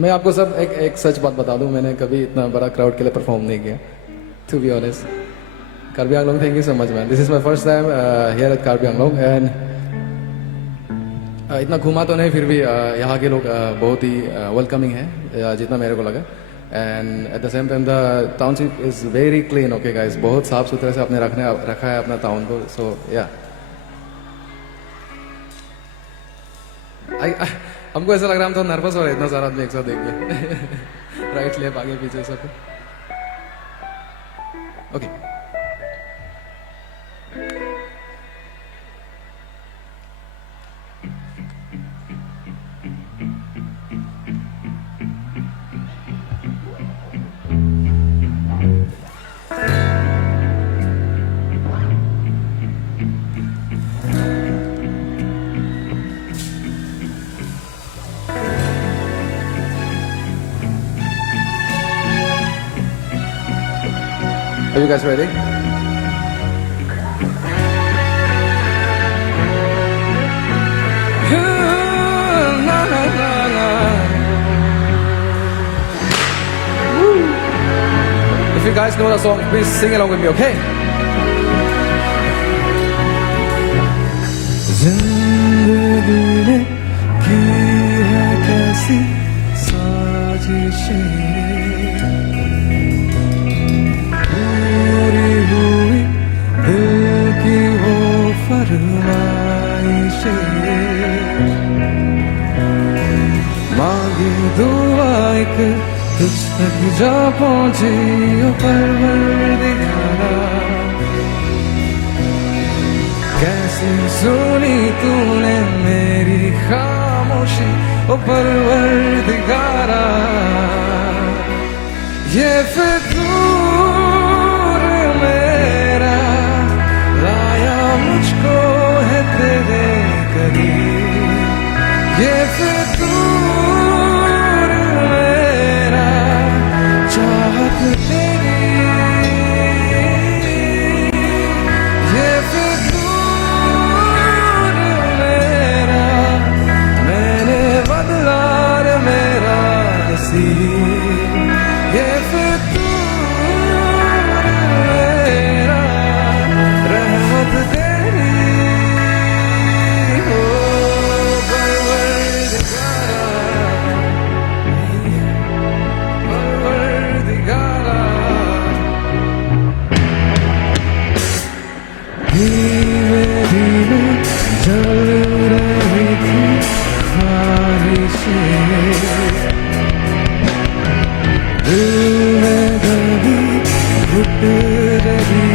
मैं आपको सब एक सच बात बता दूं, मैंने कभी इतना बड़ा क्राउड के लिए परफॉर्म नहीं किया, to be honest. Karbi Anglong, thank you so much man, this is my first time here at Karbi Anglong and इतना घुमा तो नहीं, फिर भी यहाँ के लोग बहुत ही वेलकमिंग है, जितना मेरे को लगा। And at the same time the township is very clean, okay guys, बहुत साफ सुथरे से आपने रखा है अपना टाउन को, सो या हमको ऐसा लग रहा है हम तो नर्वस हो रहे इतना सारा आदमी एक साथ देख के राइट लेफ्ट आगे पीछे सब। Okay Are you guys ready? If you guys know the song, please sing along with me, okay? जिंदगी ने की है कैसी साजिशें, मांगी दुआ एक तुझ तक जा पहुंची ओ परवरदिगारा, कैसी सुनी तूने मेरी खामोशी ओ परवरदिगारा, ये फितूर मेरा लाया मुझको है तेरे करीब, ये फितूर मेरा चाहत तेरी, ये फितूर मेरा मैंने बदला रे मेरा नसीब, ये फितूर मेरा रहमत तेरी हो परवरदिगारा। धीमे धीमे जल रही थी ख्वाहिशें, दिल में दबी घुट रही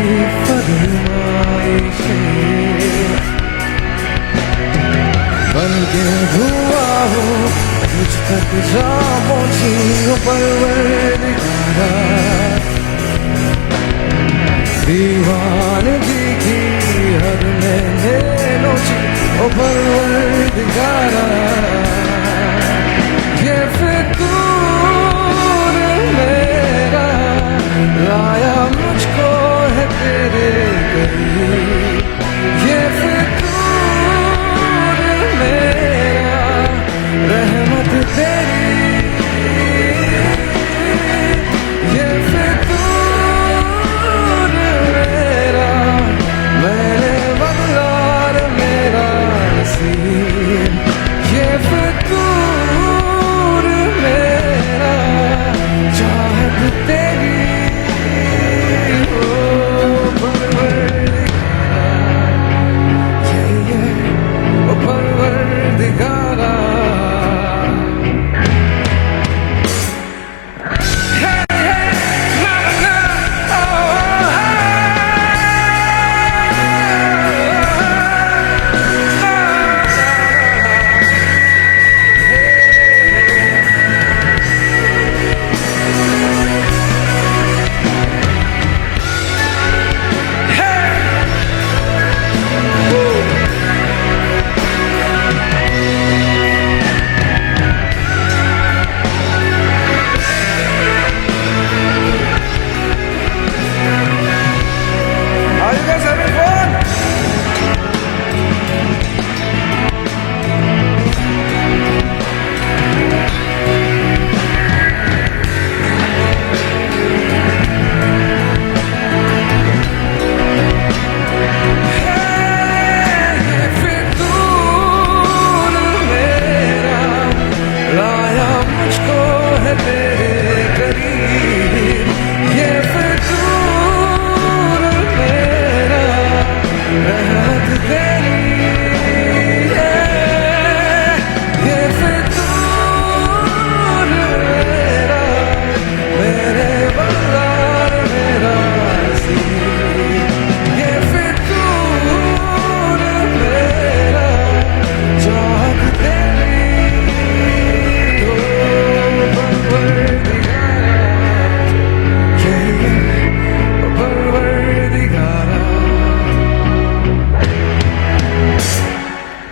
फरमाइशें, बन के धुआं हो मुझ तक जा पहुंची ओ परवरदिगारा, दीवानगी की हद मैंने नोची ओ परवरदिगारा, ये फितूर मेरा लाया मुझको है तेरे करीब, ये फितूर मेरा रहमत तेरी, ये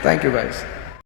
थैंक यू गाइस।